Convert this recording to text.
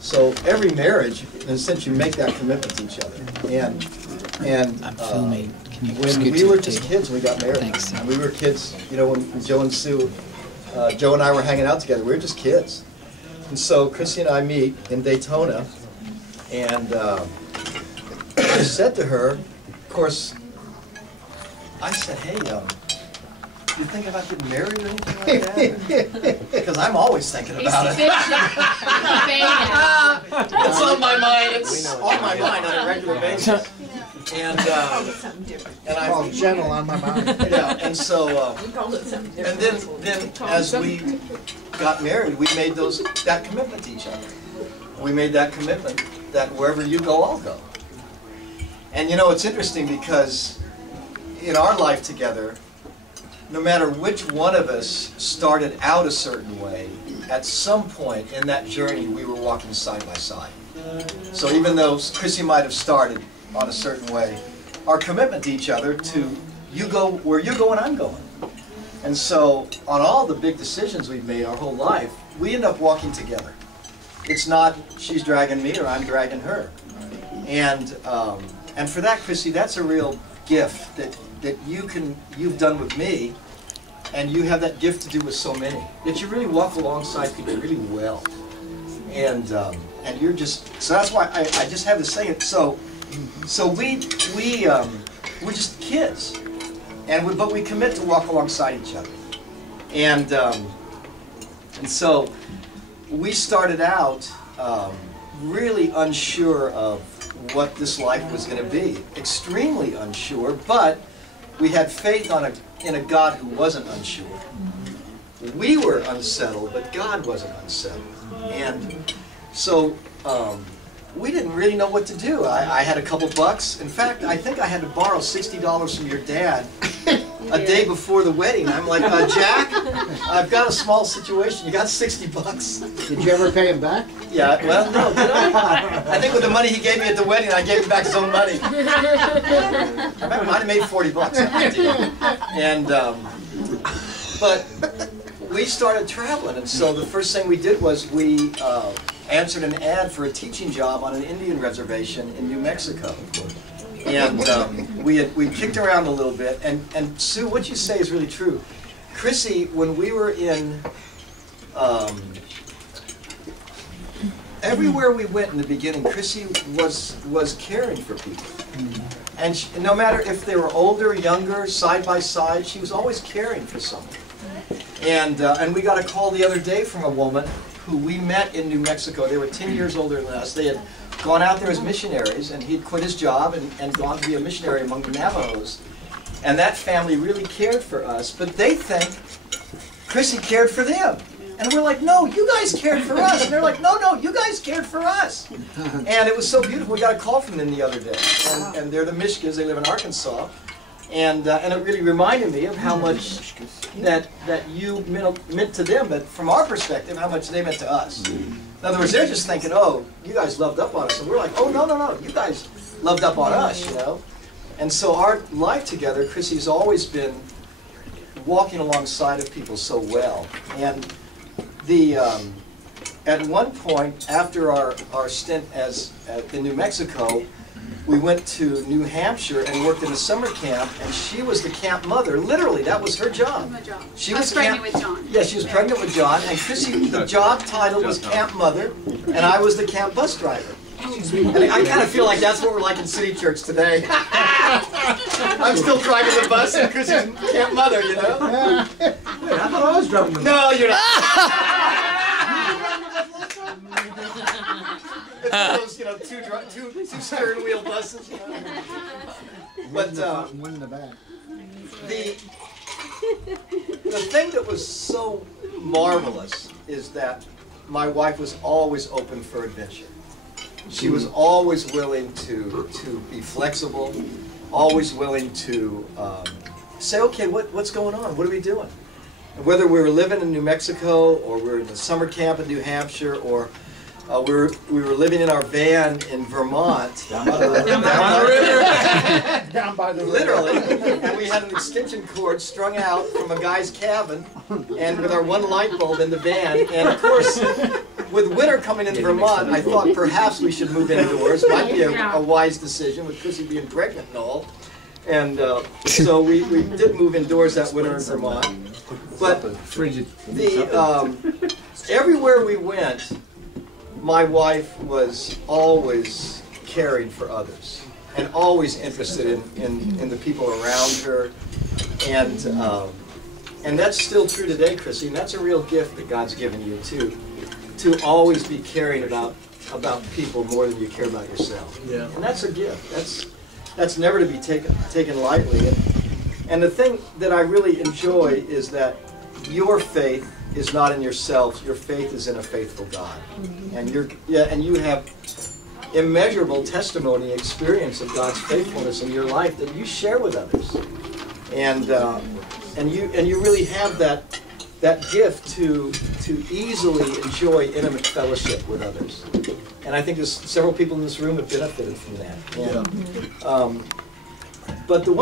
So every marriage, in a sense, you make that commitment to each other. And I'm filming. Can you when we were just kids, we got married. Thanks. And we were kids, you know, when Joe and Sue, Joe and I were hanging out together, we were just kids. And so Chrissie and I meet in Daytona, and I said to her, of course, I said, hey, you think about getting married or anything like that? Because I'm always thinking about it. It's on my mind. It's on my mind on a regular basis. And I'm gentle on my mind. Yeah, and so and then as we got married, we made that commitment to each other. We made that commitment that wherever you go, I'll go. And you know, it's interesting because in our life together, no matter which one of us started out a certain way, at some point in that journey we were walking side by side. So even though Chrissie might have started on a certain way, our commitment to each other to you go where you're going, I'm going. And so on all the big decisions we've made our whole life, we end up walking together. It's not she's dragging me or I'm dragging her. And for that, Chrissie, that's a real gift that you've done with me, and you have that gift to do with so many. That you really walk alongside people really well. And you're just, so that's why I just have to say it. So we're just kids, but we commit to walk alongside each other. And so we started out really unsure of what this life was going to be, extremely unsure, but we had faith in a God who wasn't unsure. We were unsettled, but God wasn't unsettled. And so we didn't really know what to do. I had a couple bucks. In fact, I think I had to borrow $60 from your dad a day before the wedding. I'm like, Jack, I've got a small situation. You got 60 bucks. Did you ever pay him back? Yeah, well, no, did I? I think with the money he gave me at the wedding, I gave him back his own money. I might have made 40 bucks. And, but we started traveling, and so the first thing we did was we answered an ad for a teaching job on an Indian reservation in New Mexico. And we kicked around a little bit, and Sue, what you say is really true. Chrissie, when we were in, everywhere we went in the beginning, Chrissie was caring for people. And no matter if they were older, younger, side by side, she was always caring for someone. And we got a call the other day from a woman who we met in New Mexico. They were 10 years older than us. They had gone out there as missionaries, and he'd quit his job and gone to be a missionary among the Navajos. And that family really cared for us, but they think Chrissie cared for them. And we're like, no, you guys cared for us. And they're like, no, you guys cared for us. And it was so beautiful. We got a call from them the other day. And they're the Michigans. They live in Arkansas. And it really reminded me of how much that you meant to them, but from our perspective, how much they meant to us. In other words, they're just thinking, oh, you guys loved up on us. And we're like, oh, no, you guys loved up on us, you know. And so our life together, Chrissie's always been walking alongside of people so well. And at one point, after our stint in New Mexico, we went to New Hampshire and worked in a summer camp, and she was the camp mother. Literally, that was her job. She was pregnant with John. Yeah, she was pregnant with John, and Chrissie, the job title was camp mother, and I was the camp bus driver. And I kind of feel like that's what we're like in City Church today. I'm still driving the bus, and Chrissie's camp mother, you know? Wait, I thought I was driving the bus. No, you're not. It's one of those, you know, two steering wheel buses. You know? But one in the back. The thing that was so marvelous is that my wife was always open for adventure. She was always willing to be flexible, always willing to say, okay, what's going on? What are we doing? And whether we were living in New Mexico or we were in a summer camp in New Hampshire or we were living in our van in Vermont. Down by the river. Down by the river. Down by the river. Literally, and we had an extension cord strung out from a guy's cabin, and with our one light bulb in the van. And of course, with winter coming in Vermont, I thought perhaps we should move indoors. Might be a wise decision with Chrissie being pregnant and all. And so we did move indoors that winter in Vermont. But everywhere we went, my wife was always caring for others and always interested in the people around her. And that's still true today, Chrissie, and that's a real gift that God's given you too, to always be caring about people more than you care about yourself. Yeah. And that's a gift. That's never to be taken lightly. And the thing that I really enjoy is that your faith is not in yourself. Your faith is in a faithful God. And you have immeasurable testimony, experience of God's faithfulness in your life that you share with others. And you really have that gift to easily enjoy intimate fellowship with others. And I think there's several people in this room have benefited from that. And, but the one